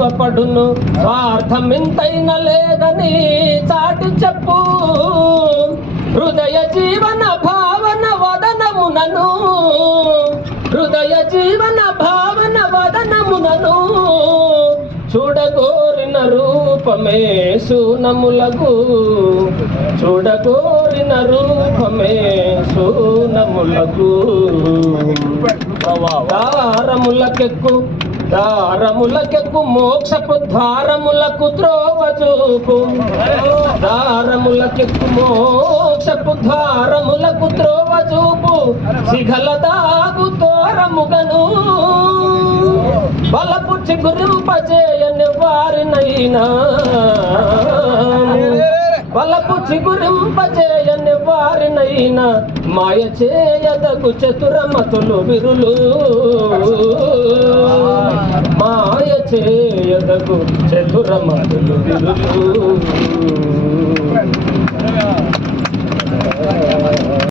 గర్వపడును స్వార్థం ఇంతైన లేదని చాటి చెప్పు. హృదయ జీవన భావన వదనమునను హృదయ జీవన భావన వదనమునను చూడగోరిన రూపమే సూనములకు చూడగోరిన రూపమే సూనములకు దారములకెక్కు. దారములకెక్కు మోక్షపు ద్వారములకు త్రోవ చూపు. దారములకెక్కు మోక్షపు ద్వారములకు త్రోవ చూపు. సిగల దాగు తోరముగను బలపు చిగురింపజేయని వారినైనా. బలపు చిగురింపజేయని వారినైనా. మాయ చేయదగు చతురమతులు విరులు. చేయదగు చతురమతులు